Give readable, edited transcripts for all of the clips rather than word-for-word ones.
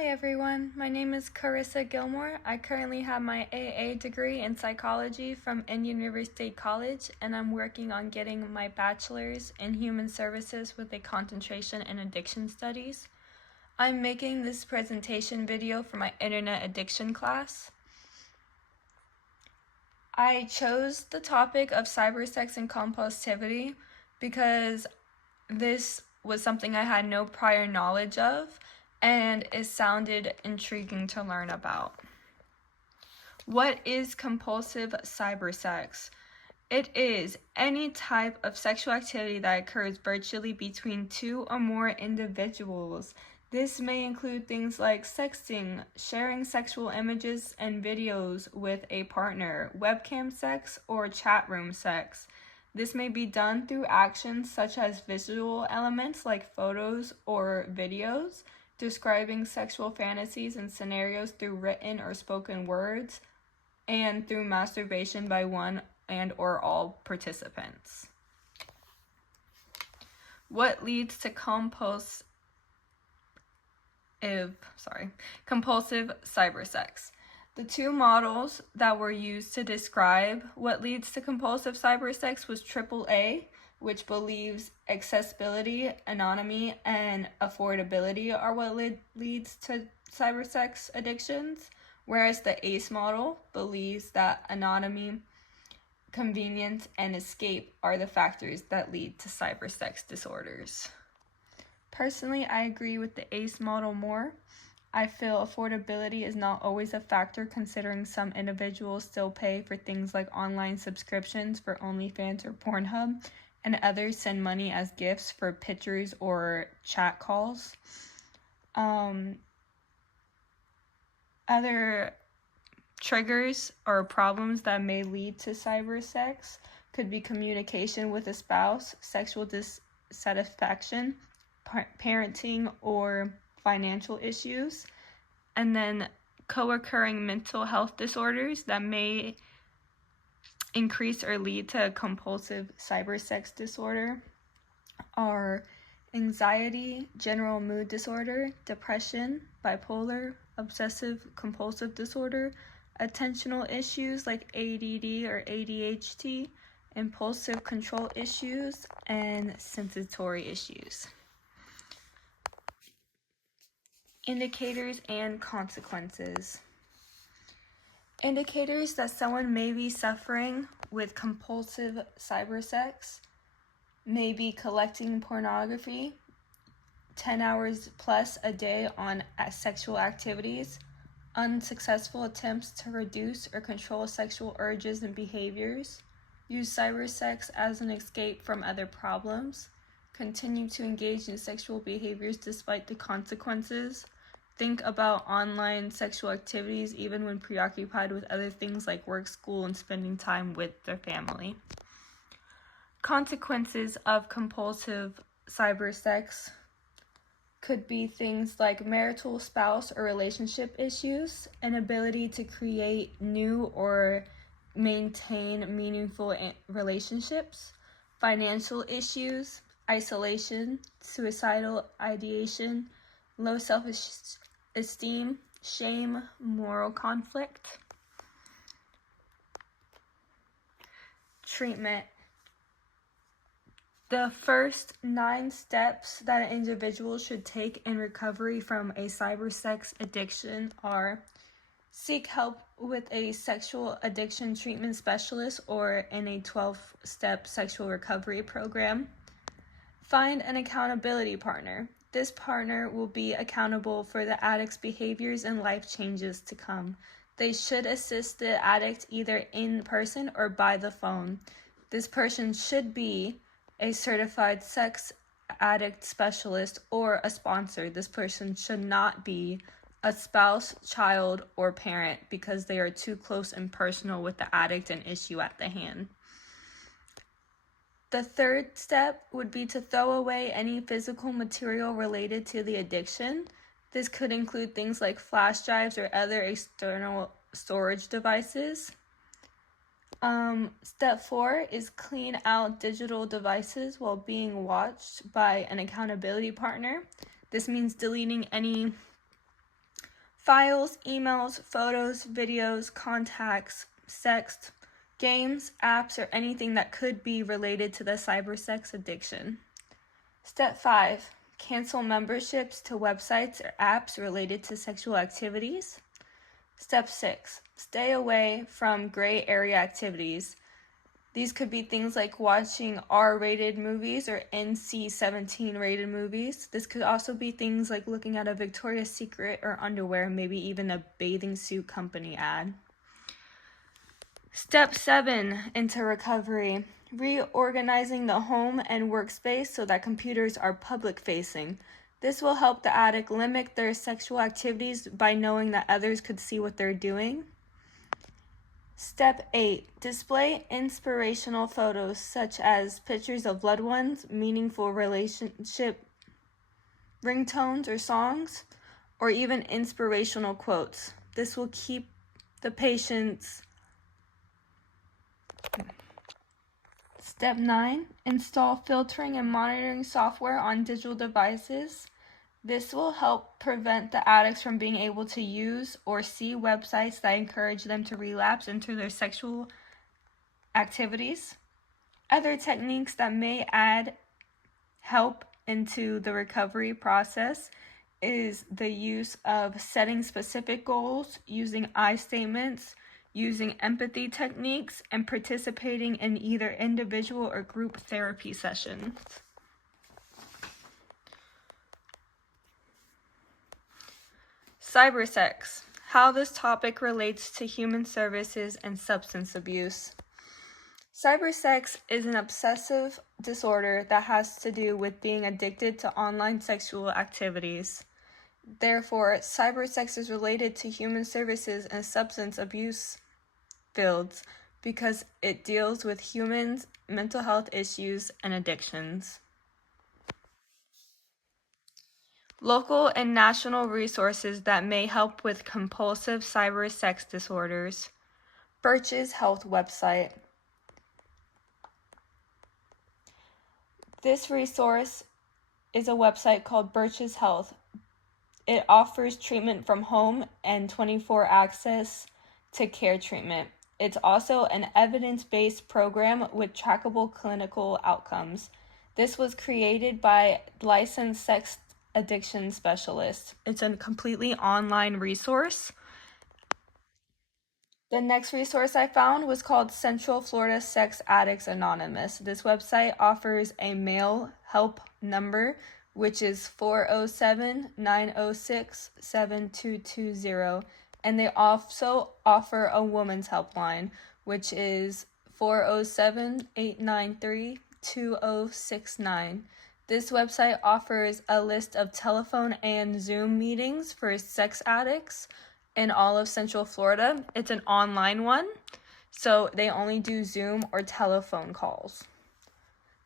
Hi everyone, my name is Carissa Gilmore. I currently have my AA degree in psychology from Indian River State College, and I'm working on getting my bachelor's in human services with a concentration in addiction studies. I'm making this presentation video for my internet addiction class. I chose the topic of cybersex and compulsivity because this was something I had no prior knowledge of, and it sounded intriguing to learn about. What is compulsive cybersex? It is any type of sexual activity that occurs virtually between two or more individuals. This may include things like sexting, sharing sexual images and videos with a partner, webcam sex, or chat room sex. This may be done through actions such as visual elements like photos or videos, describing sexual fantasies and scenarios through written or spoken words, and through masturbation by one and or all participants. What leads to compulsive cybersex? The two models that were used to describe what leads to compulsive cybersex was AAA, which believes accessibility, anonymity, and affordability are what leads to cybersex addictions, whereas the ACE model believes that anonymity, convenience, and escape are the factors that lead to cybersex disorders. Personally, I agree with the ACE model more. I feel affordability is not always a factor, considering some individuals still pay for things like online subscriptions for OnlyFans or Pornhub, and others send money as gifts for pictures or chat calls. Other triggers or problems that may lead to cybersex could be communication with a spouse, sexual dissatisfaction, parenting, or financial issues, and then co-occurring mental health disorders that may increase or lead to a compulsive cybersex disorder are anxiety, general mood disorder, depression, bipolar, obsessive compulsive disorder, attentional issues like ADD or ADHD, impulsive control issues, and sensory issues. Indicators and consequences. Indicators that someone may be suffering with compulsive cybersex may be collecting pornography, 10 hours plus a day on sexual activities, unsuccessful attempts to reduce or control sexual urges and behaviors, use cybersex as an escape from other problems, continue to engage in sexual behaviors despite the consequences, think about online sexual activities even when preoccupied with other things like work, school, and spending time with their family. Consequences of compulsive cybersex could be things like marital, spouse, or relationship issues, inability to create new or maintain meaningful relationships, financial issues, isolation, suicidal ideation, low self-esteem, shame, moral conflict. Treatment. The first 9 steps that an individual should take in recovery from a cybersex addiction are: seek help with a sexual addiction treatment specialist or in a 12-step sexual recovery program. Find an accountability partner. This partner will be accountable for the addict's behaviors and life changes to come. They should assist the addict either in person or by the phone. This person should be a certified sex addict specialist or a sponsor. This person should not be a spouse, child, or parent because they are too close and personal with the addict and issue at the hand. The third step would be to throw away any physical material related to the addiction. This could include things like flash drives or other external storage devices. Step 4 is clean out digital devices while being watched by an accountability partner. This means deleting any files, emails, photos, videos, contacts, sex, games, apps, or anything that could be related to the cybersex addiction. Step 5. Cancel memberships to websites or apps related to sexual activities. Step 6. Stay away from gray area activities. These could be things like watching R-rated movies or NC-17 rated movies. This could also be things like looking at a Victoria's Secret or underwear, maybe even a bathing suit company ad. Step 7 into recovery. Reorganizing the home and workspace so that computers are public-facing. This will help the addict limit their sexual activities by knowing that others could see what they're doing. Step 8. Display inspirational photos such as pictures of loved ones, meaningful relationship ringtones or songs, or even inspirational quotes. This will keep the patients. Step 9. Install filtering and monitoring software on digital devices. This will help prevent the addicts from being able to use or see websites that encourage them to relapse into their sexual activities. Other techniques that may add help into the recovery process is the use of setting specific goals, using I statements, using empathy techniques, and participating in either individual or group therapy sessions. Cybersex, how this topic relates to human services and substance abuse. Cybersex is an obsessive disorder that has to do with being addicted to online sexual activities. Therefore, cybersex is related to human services and substance abuse fields because it deals with humans' mental health issues and addictions. Local and national resources that may help with compulsive cybersex disorders. Birch's Health website. This resource is a website called Birch's Health. It offers treatment from home and 24 access to care treatment. It's also an evidence-based program with trackable clinical outcomes. This was created by licensed sex addiction specialists. It's a completely online resource. The next resource I found was called Central Florida Sex Addicts Anonymous. This website offers a male help number, which is 407-906-7220, and they also offer a woman's helpline, which is 407-893-2069. This website offers a list of telephone and Zoom meetings for sex addicts in all of Central Florida. It's an online one, so they only do Zoom or telephone calls.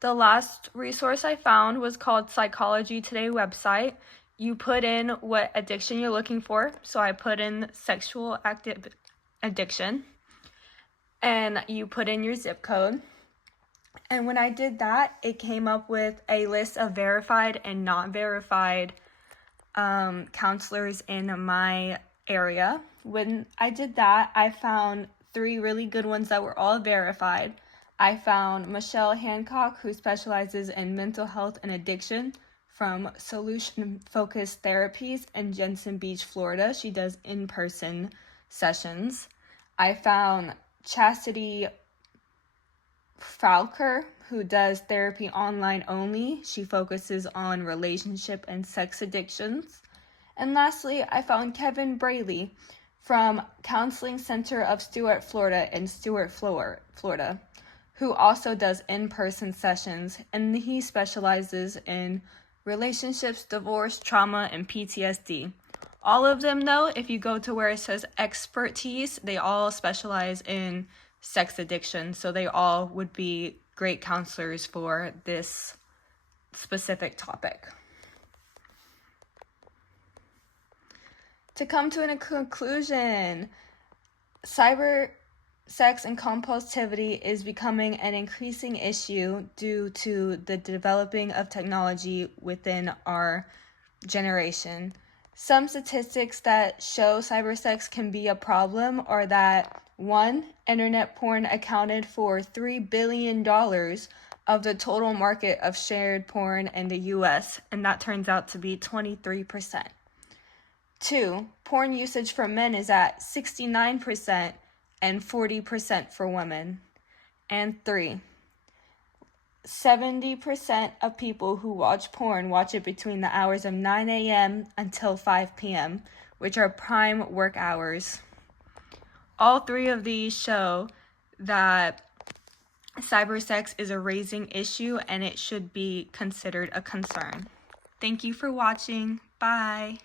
The last resource I found was called Psychology Today website. You put in what addiction you're looking for, so I put in sexual active addiction, and you put in your zip code. And when I did that, it came up with a list of verified and not verified counselors in my area. When I did that, I found 3 really good ones that were all verified. I found Michelle Hancock, who specializes in mental health and addiction from Solution Focused Therapies in Jensen Beach, Florida. She does in-person sessions. I found Chastity Falker, who does therapy online only. She focuses on relationship and sex addictions. And lastly, I found Kevin Braley from Counseling Center of Stuart, Florida in Stuart, Florida, who also does in-person sessions, and he specializes in relationships, divorce, trauma, and PTSD. All of them, though, if you go to where it says expertise, they all specialize in sex addiction, so they all would be great counselors for this specific topic. To come to a conclusion, cybersex and compulsivity is becoming an increasing issue due to the developing of technology within our generation. Some statistics that show cybersex can be a problem are that 1. Internet porn accounted for $3 billion of the total market of shared porn in the US, and that turns out to be 23%. 2. Porn usage for men is at 69% and 40% for women. And 3. 70% of people who watch porn watch it between the hours of 9 a.m. until 5 p.m., which are prime work hours. All three of these show that cybersex is a raising issue and it should be considered a concern. Thank you for watching. Bye.